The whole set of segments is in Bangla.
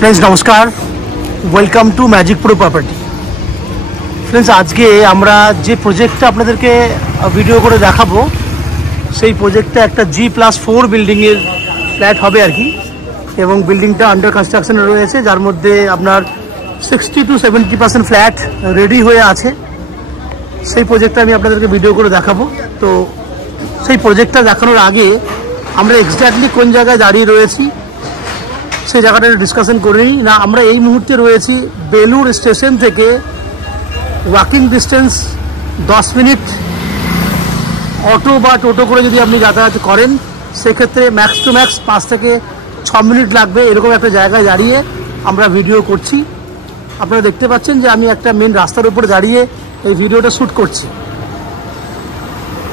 फ्रेंड्स नमस्कार, welcome to magic pro property. Friends आज के আমরা যে প্রজেক্টটা আপনাদেরকে ভিডিও করে দেখাবো সেই প্রজেক্টটা একটা G+4 বিল্ডিং এর ফ্ল্যাট হবে আর কি, এবং বিল্ডিংটা আন্ডার কনস্ট্রাকশনে রয়েছে, যার মধ্যে আপনার 60 to 70% ফ্ল্যাট রেডি হয়ে আছে। সেই প্রজেক্টটা আমি আপনাদেরকে ভিডিও করে দেখাবো। তো সেই প্রজেক্টটা দেখানোর আগে আমরা এক্স্যাক্টলি কোন জায়গায় দাঁড়িয়ে রয়েছি সেই জায়গাটা ডিসকাশন করে নিই না। আমরা এই মুহূর্তে রয়েছি বেলুর স্টেশন থেকে ওয়াকিং ডিস্টেন্স 10 মিনিট, অটো বা টোটো করে যদি আপনি যাতায়াত করেন সেক্ষেত্রে ম্যাক্স টু ম্যাক্স 5 থেকে 6 মিনিট লাগবে। এরকম একটা জায়গায় দাঁড়িয়ে আমরা ভিডিও করছি। আপনারা দেখতে পাচ্ছেন যে আমি একটা মেন রাস্তার উপরে দাঁড়িয়ে এই ভিডিওটা শ্যুট করছি।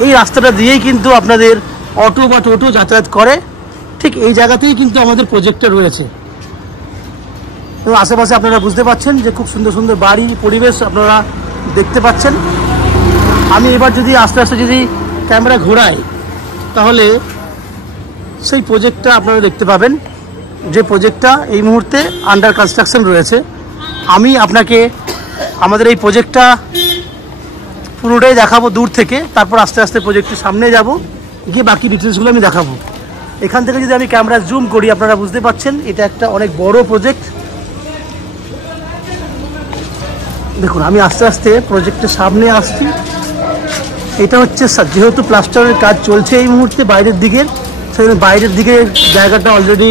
এই রাস্তাটা দিয়েই কিন্তু আপনাদের অটো বা টোটো যাতায়াত করে, ঠিক এই জায়গাতেই কিন্তু আমাদের প্রজেক্টটা রয়েছে। এবং আশেপাশে আপনারা বুঝতে পাচ্ছেন যে খুব সুন্দর সুন্দর বাড়ি পরিবেশ আপনারা দেখতে পাচ্ছেন। আমি এবার যদি আস্তে আস্তে যদি ক্যামেরা ঘোরাই তাহলে সেই প্রজেক্টটা আপনারা দেখতে পাবেন, যে প্রজেক্টটা এই মুহূর্তে আন্ডার কনস্ট্রাকশন রয়েছে। আমি আপনাকে আমাদের এই প্রজেক্টটা পুরোটাই দেখাবো দূর থেকে, তারপর আস্তে আস্তে প্রজেক্টের সামনে যাব, গিয়ে বাকি ডিটেলসগুলো আমি দেখাবো। এখান থেকে যদি আমি ক্যামেরা জুম করি আপনারা বুঝতে পাচ্ছেন এটা একটা অনেক বড় প্রজেক্ট। দেখুন আমি আস্তে আস্তে প্রজেক্টের সামনে আসছি। এটা হচ্ছে যেহেতু প্লাস্টারের কাজ চলছে এই মুহূর্তে বাইরের দিকে, সেখানে বাইরের দিকে জায়গাটা অলরেডি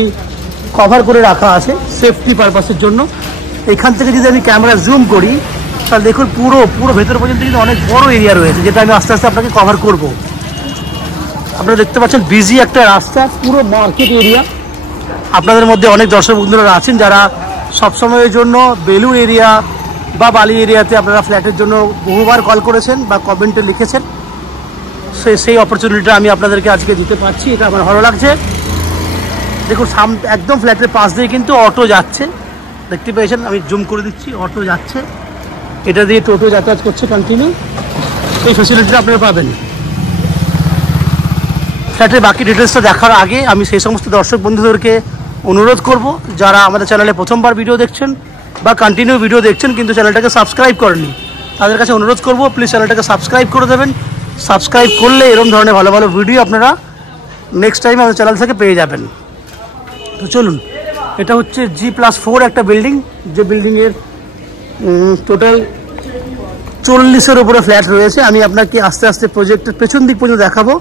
কভার করে রাখা আছে সেফটি পারপাসের জন্য। এখান থেকে যদি আমি ক্যামেরা জুম করি তাহলে দেখুন পুরো ভেতর পর্যন্ত কিন্তু অনেক বড় এরিয়া রয়েছে, যেটা আমি আস্তে আস্তে আপনাকে কভার করব। আপনারা দেখতে পাচ্ছেন বিজি একটা রাস্তা, পুরো মার্কেট এরিয়া। আপনাদের মধ্যে অনেক দর্শক বন্ধুরা আছেন যারা সবসময়ের জন্য বেলুর এরিয়া বা বালি এরিয়াতে আপনারা ফ্ল্যাটের জন্য বহুবার কল করেছেন বা কমেন্টে লিখেছেন। সেই অপরচুনিটিটা আমি আপনাদেরকে আজকে দিতে পারছি, এটা আমার ভালো লাগছে। দেখুন একদম ফ্ল্যাটের পাশ দিয়ে কিন্তু অটো যাচ্ছে, দেখতে পেয়েছেন, আমি জুম করে দিচ্ছি, অটো যাচ্ছে, এটা দিয়ে টোটো যাতায়াত করছে কন্টিনিউ। এই ফ্যাসিলিটিটা আপনারা পাবেন। ফ্ল্যাটের বাকি ডিটেলসটা দেখার আগে আমি সেই সমস্ত দর্শক বন্ধুদেরকে অনুরোধ করব যারা আমাদের চ্যানেলে প্রথমবার ভিডিও দেখছেন বা কন্টিনিউ ভিডিও দেখছেন কিন্তু চ্যানেলটাকে সাবস্ক্রাইব করেননি, তাদের কাছে অনুরোধ করব প্লিজ চ্যানেলটাকে সাবস্ক্রাইব করে দেবেন। সাবস্ক্রাইব করলে এরকম ধরনের ভালো ভালো ভিডিও আপনারা নেক্সট টাইম আমাদের চ্যানেল থেকে পেয়ে যাবেন। তো চলুন, এটা হচ্ছে G+4 একটা বিল্ডিং, যে বিল্ডিংয়ের টোটাল 40-এর উপরে ফ্ল্যাট রয়েছে। আমি আপনাকে আস্তে আস্তে প্রজেক্টের পেছন দিক পর্যন্ত দেখাবো।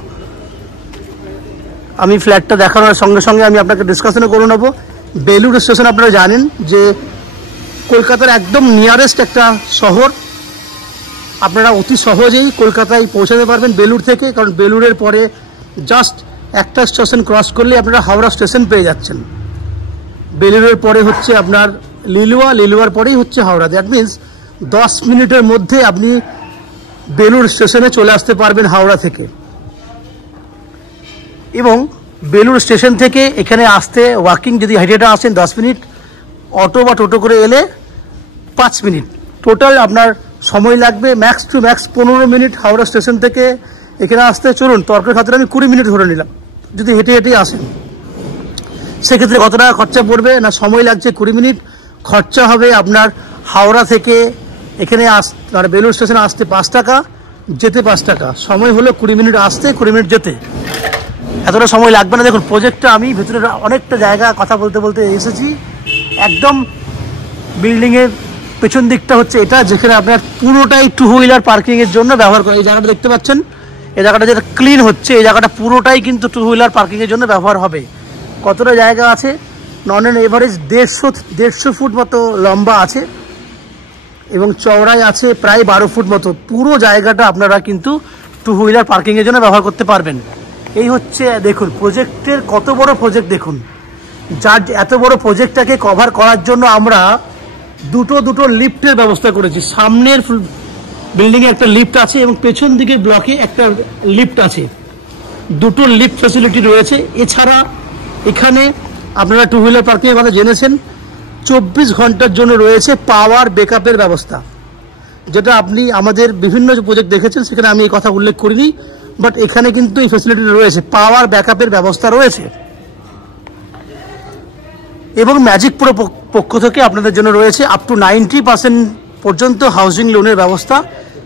আমি ফ্ল্যাটটা দেখানোর সঙ্গে সঙ্গে আমি আপনাকে ডিসকাশনও করে নেবো। বেলুর স্টেশন আপনারা জানেন যে কলকাতার একদম নিয়ারেস্ট একটা শহর। আপনারা অতি সহজেই কলকাতায় পৌঁছাতে পারবেন বেলুর থেকে, কারণ বেলুরের পরে জাস্ট একটা স্টেশন ক্রস করলে আপনারা হাওড়া স্টেশন পেয়ে যাচ্ছেন। বেলুরের পরে হচ্ছে আপনার লিলুয়ার পরেই হচ্ছে হাওড়া। দ্যাট মিনস 10 মিনিটের মধ্যে আপনি বেলুর স্টেশনে চলে আসতে পারবেন হাওড়া থেকে। এবং বেলুর স্টেশন থেকে এখানে আসতে ওয়াকিং যদি হেঁটে আসেন 10 মিনিট, অটো বা টোটো করে এলে 5 মিনিট, টোটাল আপনার সময় লাগবে max to max 15 minute Howrah station থেকে এখানে আসতে। চলুন তর্কের খাতিরে আমি 20 মিনিট ধরে নিলাম, যদি হেঁটে আসেন সেক্ষেত্রে কত টাকা খরচা পড়বে না, সময় লাগছে 20 মিনিট, খরচা হবে আপনার হাওড়া থেকে এখানে আর বেলুর স্টেশনে আসতে 5 টাকা, যেতে 5 টাকা। সময় হলো 20 মিনিট আসতে, 20 মিনিট যেতে, এতটা সময় লাগবে না। দেখুন প্রজেক্টটা আমি ভেতরে অনেকটা জায়গা কথা বলতে বলতে এসেছি। একদম বিল্ডিংয়ের পেছন দিকটা হচ্ছে এটা, যেখানে আপনার পুরোটাই 2 হুইলার পার্কিংয়ের জন্য ব্যবহার করে। এই জায়গাটা দেখতে পাচ্ছেন, এই জায়গাটা যেটা ক্লিন হচ্ছে, এই জায়গাটা পুরোটাই কিন্তু 2 হুইলার পার্কিংয়ের জন্য ব্যবহার হবে। কতটা জায়গা আছে, নন অ্যান এভারেজ 150 ফুট মতো লম্বা আছে এবং চওড়ায় আছে প্রায় 12 ফুট মতো। পুরো জায়গাটা আপনারা কিন্তু 2 হুইলার পার্কিংয়ের জন্য ব্যবহার করতে পারবেন। এই হচ্ছে দেখুন প্রজেক্টের কত বড় প্রজেক্ট। দেখুন যার এত বড় প্রজেক্টটাকে কভার করার জন্য আমরা দুটো লিফটের ব্যবস্থা করেছি। সামনের বিল্ডিংয়ে একটা লিফট আছে এবং পেছন দিকের ব্লকে একটা লিফট আছে, দুটো লিফট ফ্যাসিলিটি রয়েছে। এছাড়া এখানে আপনারা 2 হুইলার পার্কিংয়ের কথা জেনেছেন, 24 ঘন্টার জন্য রয়েছে পাওয়ার ব্যাকআপের ব্যবস্থা, যেটা আপনি আমাদের বিভিন্ন প্রজেক্ট দেখেছেন সেখানে আমি এই কথা উল্লেখ করিনি, বাট এখানে কিন্তু এই ফ্যাসিলিটি রয়েছে, পাওয়ার ব্যাকআপের ব্যবস্থা রয়েছে। এবং ম্যাজিক পক্ষ থেকে আপনাদের জন্য রয়েছে আপ টু 90% পর্যন্ত হাউজিং লোনের ব্যবস্থা।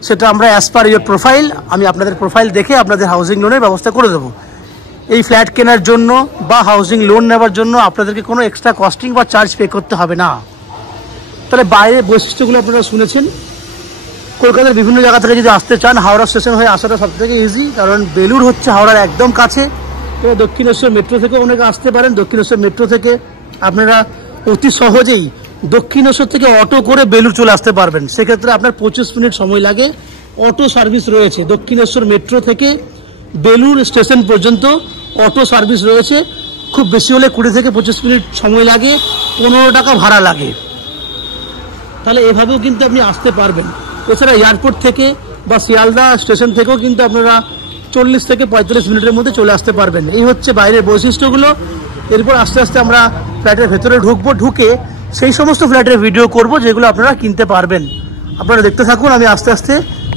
সেটা আমরা অ্যাজ পার ইয়োর প্রোফাইল, আমি আপনাদের প্রোফাইল দেখে আপনাদের হাউজিং লোনের ব্যবস্থা করে দেবো। এই ফ্ল্যাট কেনার জন্য বা হাউজিং লোন নেওয়ার জন্য আপনাদেরকে কোনো এক্সট্রা কস্টিং বা চার্জ পে করতে হবে না। তাহলে বাইরের বৈশিষ্ট্যগুলো আপনারা শুনেছেন। কলকাতার বিভিন্ন জায়গা থেকে যদি আসতে চান, হাওড়া স্টেশন হয়ে আসাটা সব থেকে ইজি, কারণ বেলুড় হচ্ছে হাওড়ার একদম কাছে। তো দক্ষিণেশ্বর মেট্রো থেকে অনেকে আসতে পারেন। দক্ষিণেশ্বর মেট্রো থেকে আপনারা অতি সহজেই দক্ষিণেশ্বর থেকে অটো করে বেলুড় চলে আসতে পারবেন। সেক্ষেত্রে আপনার 25 মিনিট সময় লাগে। অটো সার্ভিস রয়েছে দক্ষিণেশ্বর মেট্রো থেকে বেলুড় স্টেশন পর্যন্ত, অটো সার্ভিস রয়েছে। খুব বেশি হলে 20 থেকে 25 মিনিট সময় লাগে, 15 টাকা ভাড়া লাগে। তাহলে এভাবেও কিন্তু আপনি আসতে পারবেন। এছাড়া এয়ারপোর্ট থেকে বা শিয়ালদা স্টেশন থেকেও কিন্তু আপনারা 40 থেকে 45 মিনিটের মধ্যে চলে আসতে পারবেন। এই হচ্ছে বাইরের বৈশিষ্ট্যগুলো। এরপর আস্তে আস্তে আমরা ফ্ল্যাটের ভেতরে ঢুকবো, ঢুকে সেই সমস্ত ফ্ল্যাটের ভিডিও করব যেগুলো আপনারা কিনতে পারবেন। আপনারা দেখতে থাকুন, আমি আস্তে আস্তে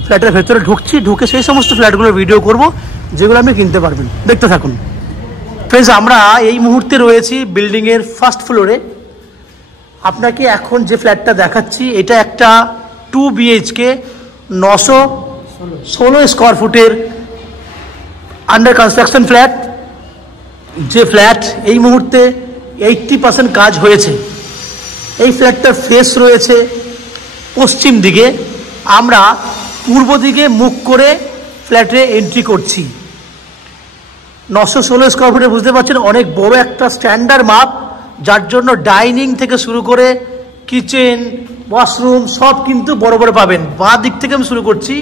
ফ্ল্যাটের ভেতরে ঢুকছি, ঢুকে সেই সমস্ত ফ্ল্যাটগুলোর ভিডিও করব যেগুলো আপনি কিনতে পারবেন। দেখতে থাকুন। ফ্রেন্ডস, আমরা এই মুহূর্তে রয়েছি বিল্ডিংয়ের ফার্স্ট ফ্লোরে। আপনাকে এখন যে ফ্ল্যাটটা দেখাচ্ছি এটা একটা 2 BHK 916 স্কোয়ার ফুটের আন্ডার কনস্ট্রাকশন ফ্ল্যাট। যে ফ্ল্যাট এই মুহূর্তে 80% কাজ হয়েছে। এই ফ্ল্যাটটার ফেস রয়েছে পশ্চিম দিকে। আমরা পূর্ব দিকে মুখ করে ফ্ল্যাটে এন্ট্রি করছি। 916 স্কোয়ার ফুটে বুঝতে পারছেন অনেক বড় একটা স্ট্যান্ডার্ড মাপ, যার জন্য ডাইনিং থেকে শুরু করে কিচেন, ওয়াশরুম সব কিন্তু বড় বড় পাবেন। বাঁ দিক থেকে আমি শুরু করছি।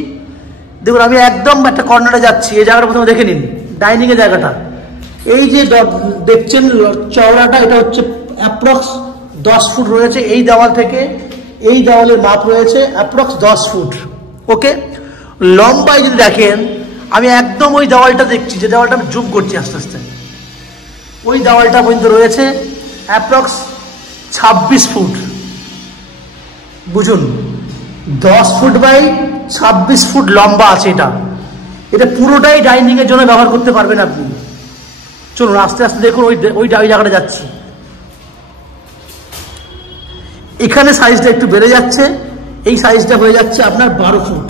দেখুন, আমি একদম একটা কর্নারে যাচ্ছি। এই জায়গাটা প্রথমে দেখে নিন, ডাইনিংয়ের জায়গাটা। এই যে দেখছেন চওড়াটা, এটা হচ্ছে অ্যাপ্রক্স 10 ফুট রয়েছে। এই দেওয়াল থেকে এই দেওয়ালের মাপ রয়েছে অ্যাপ্রক্স 10 ফুট। ওকে, লম্বায় যদি দেখেন, আমি একদম ওই দেওয়ালটা দেখছি, যে দেওয়ালটা আমি জুম করছি আস্তে আস্তে। ওই দেওয়ালটা পর্যন্ত রয়েছে অ্যাপ্রক্স 26 ফুট। বুঝুন, 10 ফুট বাই 26 ফুট লম্বা আছে এটা। এটা পুরোটাই ডাইনিংয়ের জন্য ব্যবহার করতে পারবেন আপনি। চলুন আস্তে আস্তে দেখুন, ওই জায়গাটা যাচ্ছি। এখানে সাইজটা একটু বেড়ে যাচ্ছে, এই সাইজটা হয়ে যাচ্ছে আপনার 12 ফুট।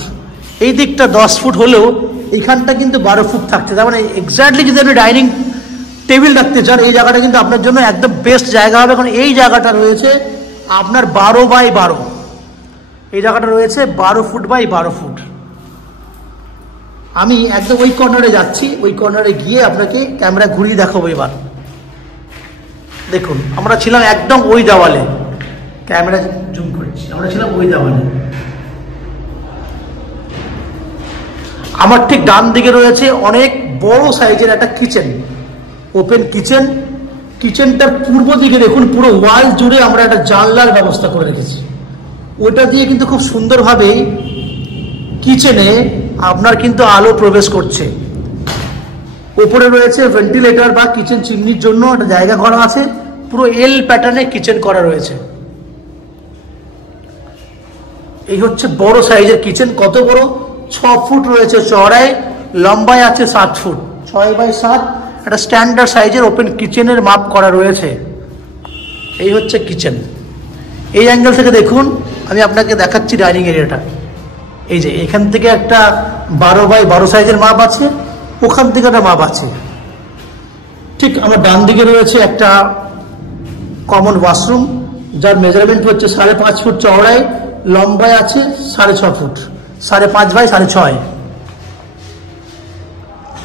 এই দিকটা 10 ফুট হলেও এইখানটা কিন্তু 12 ফুট থাকছে। তার মানে এক্স্যাক্টলি যদি আপনি ডাইনিং টেবিল রাখতে চান, এই জায়গাটা কিন্তু আপনার জন্য একদম বেস্ট জায়গা হবে। কারণ এই জায়গাটা রয়েছে আপনার 12 বাই 12। এই জায়গাটা রয়েছে 12 ফুট বাই 12 ফুট। আমি একদম ওই কর্নারে যাচ্ছি। ওই কর্নারে গিয়ে আপনাকে ক্যামেরা ঘুরিয়ে দেখাবো। এবার দেখুন, আমরা ছিলাম একদম ওই দেওয়ালে। ক্যামেরা জুম করছি, আমরা ছিলাম ওই দেওয়ালে। আমার ঠিক ডান দিকে রয়েছে অনেক বড় সাইজের একটা কিচেন, ওপেন কিচেন। কিচেনটার পূর্ব দিকে দেখুন, পুরো ওয়াল জুড়ে আমরা একটা জানলার ব্যবস্থা করে রেখেছি। ওটা দিয়ে কিন্তু খুব সুন্দরভাবে কিচেনে আপনার কিন্তু আলো প্রবেশ করছে। উপরে রয়েছে ভেন্টিলেটর বা কিচেন চিমনির জন্য একটা জায়গা করা আছে। পুরো এল প্যাটার্নে কিচেন করা রয়েছে। এই হচ্ছে বড় সাইজের কিচেন। কত বড়? 6 ফুট রয়েছে চওড়ায়, লম্বায় আছে 7 ফুট। 6 বাই 7 একটা স্ট্যান্ডার্ড সাইজের ওপেন কিচেনের মাপ করা রয়েছে। এই হচ্ছে কিচেন। এই অ্যাঙ্গেল থেকে দেখুন, আমি আপনাকে দেখাচ্ছি ডাইনিং এরিয়াটা। এই যে এখান থেকে একটা 12 বাই 12 সাইজের মাপ আছে, ওখান থেকে একটা মাপ আছে। ঠিক আমার ডান দিকে রয়েছে একটা কমন ওয়াশরুম, যার মেজারমেন্ট হচ্ছে 5.5 ফুট চওড়ায়, লম্বায় আছে 6.5 ফুট, 5.5 বাই 6.5।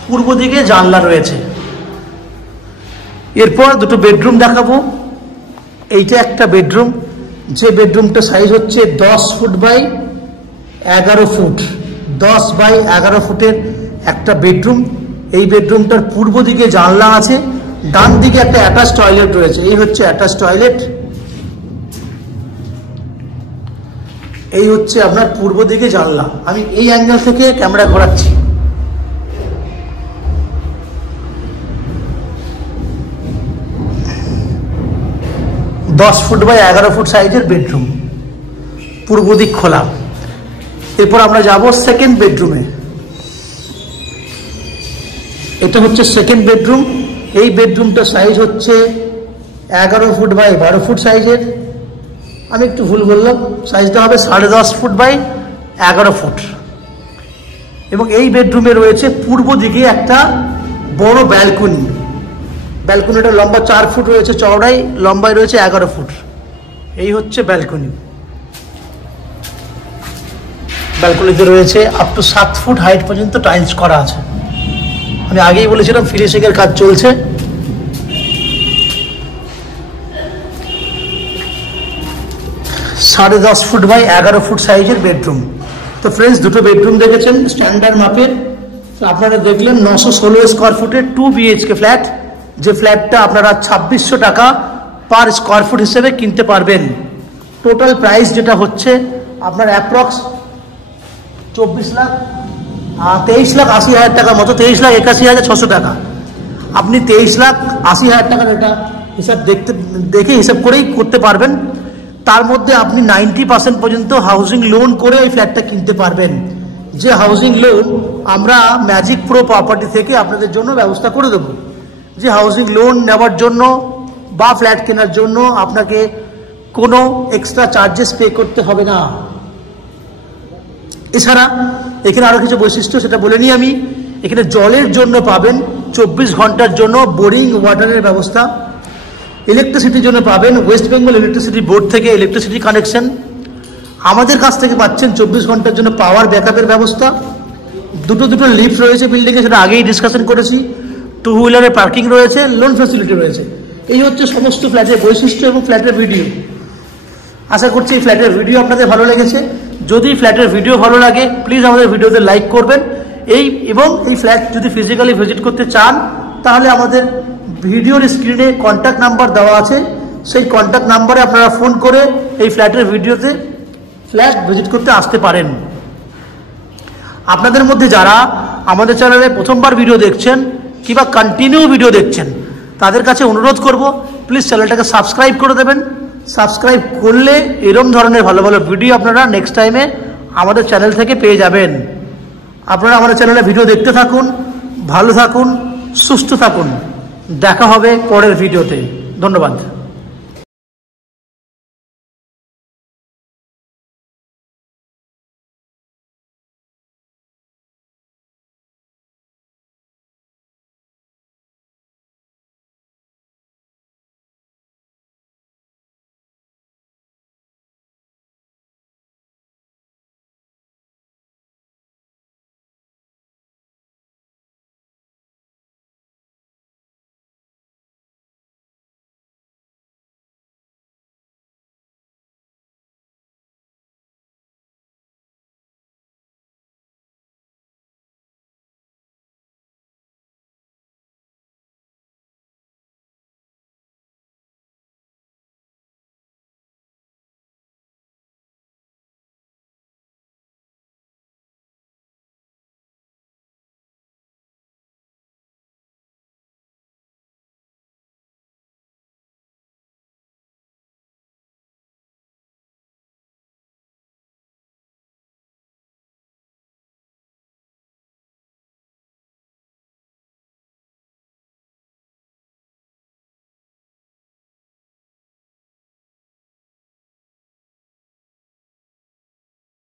পূর্ব দিকে জানলা রয়েছে। এরপর দুটো বেডরুম দেখাবো। এইটা একটা বেডরুম, যে বেডরুমটা সাইজ হচ্ছে 10 ফুট বাই 11 ফুট। 10 বাই 11 ফুটের একটা বেডরুম। এই বেডরুমটার পূর্ব দিকে জানলা আছে, ডান দিকে একটা অ্যাটাচ টয়লেট রয়েছে। এই হচ্ছে অ্যাটাচ টয়লেট। এই হচ্ছে আপনার পূর্ব দিকে জানলা। আমি এই অ্যাঙ্গেল থেকে ক্যামেরা ঘোরাচ্ছি। দশ ফুট বাই 11 ফুট সাইজের বেডরুম, পূর্ব দিক খোলা। এরপর আমরা যাব সেকেন্ড বেডরুমে। এটা হচ্ছে সেকেন্ড বেডরুম। এই বেডরুমটা সাইজ হচ্ছে 11 ফুট বাই 12 ফুট সাইজের। আমি একটু ভুল বললাম, সাইজটা হবে 10.5 ফুট বাই 11 ফুট। এবং এই বেডরুমে রয়েছে পূর্ব দিকে একটা বড় ব্যালকনি। ব্যালকনিটা লম্বা 4 ফুট রয়েছে, চওড়াই লম্বায় রয়েছে 11 ফুট। এই হচ্ছে ব্যালকনি। ব্যালকনিতে রয়েছে আপ টু 7 ফুট হাইট পর্যন্ত টাইলস করা আছে। আমি আগেই বলেছিলাম ফিনিশিংয়ের কাজ চলছে। সাড়ে 10 ফুট বাই 11 ফুট সাইজের বেডরুম। তো ফ্রেন্ডস, দুটো বেডরুম দেখেছেন স্ট্যান্ডার্ড মাপের। আপনারা দেখলেন 916 স্কোয়ার ফুটের 2 BHK ফ্ল্যাট, যে ফ্ল্যাটটা আপনারা 2600 টাকা পার স্কোয়ার ফুট হিসেবে কিনতে পারবেন। টোটাল প্রাইস যেটা হচ্ছে আপনার অ্যাপ্রক্স 23,80,000 টাকার মতো, 23,81,600 টাকা। আপনি 23,80,000 টাকার এটা হিসাব দেখে হিসাব করেই করতে পারবেন। তার মধ্যে আপনি 90% পর্যন্ত হাউজিং লোন করে এই ফ্ল্যাটটা কিনতে পারবেন, যে হাউজিং লোন আমরা ম্যাজিক প্রো প্রপার্টি থেকে আপনাদের জন্য ব্যবস্থা করে দেবো। যে হাউজিং লোন নেওয়ার জন্য বা ফ্ল্যাট কেনার জন্য আপনাকে কোনো এক্সট্রা চার্জেস পে করতে হবে না। এছাড়া এখানে আরও কিছু বৈশিষ্ট্য সেটা বলে নিই আমি। এখানে জলের জন্য পাবেন 24 ঘন্টার জন্য বোরিং ওয়াটারের ব্যবস্থা। ইলেকট্রিসিটির জন্য পাবেন ওয়েস্ট বেঙ্গল ইলেকট্রিসিটি বোর্ড থেকে ইলেকট্রিসিটি কানেকশন। আমাদের কাছ থেকে পাচ্ছেন 24 ঘন্টার জন্য পাওয়ার ব্যাকআপের ব্যবস্থা। দুটো লিফট রয়েছে বিল্ডিংয়ে, সেটা আগেই ডিসকাশন করেছি। 2 হুইলারের পার্কিং রয়েছে, লোন ফ্যাসিলিটি রয়েছে। এই হচ্ছে সমস্ত ফ্ল্যাটের বৈশিষ্ট্য এবং ফ্ল্যাটের ভিডিও। আশা করছি এই ফ্ল্যাটের ভিডিও আপনাদের ভালো লেগেছে। যদি ফ্ল্যাটের ভিডিও ভালো লাগে প্লিজ আমাদের ভিডিওতে লাইক করবেন। এবং এই ফ্ল্যাট যদি ফিজিক্যালি ভিজিট করতে চান তাহলে আমাদের ভিডিওর স্ক্রিনে কন্ট্যাক্ট নাম্বার দেওয়া আছে, সেই কন্ট্যাক্ট নাম্বারে আপনারা ফোন করে এই ফ্ল্যাটের ভিডিওতে ফ্ল্যাট ভিজিট করতে আসতে পারেন। আপনাদের মধ্যে যারা আমাদের চ্যানেলে প্রথমবার ভিডিও দেখছেন কিংবা কন্টিনিউ ভিডিও দেখছেন তাদের কাছে অনুরোধ করব প্লিজ চ্যানেলটাকে সাবস্ক্রাইব করে দেবেন। সাবস্ক্রাইব করলে এরকম ধরনের ভালো ভালো ভিডিও আপনারা নেক্সট টাইমে আমাদের চ্যানেল থেকে পেয়ে যাবেন। আপনারা আমাদের চ্যানেলে ভিডিও দেখতে থাকুন, ভালো থাকুন, সুস্থ থাকুন। দেখা হবে পরের ভিডিওতে। ধন্যবাদ।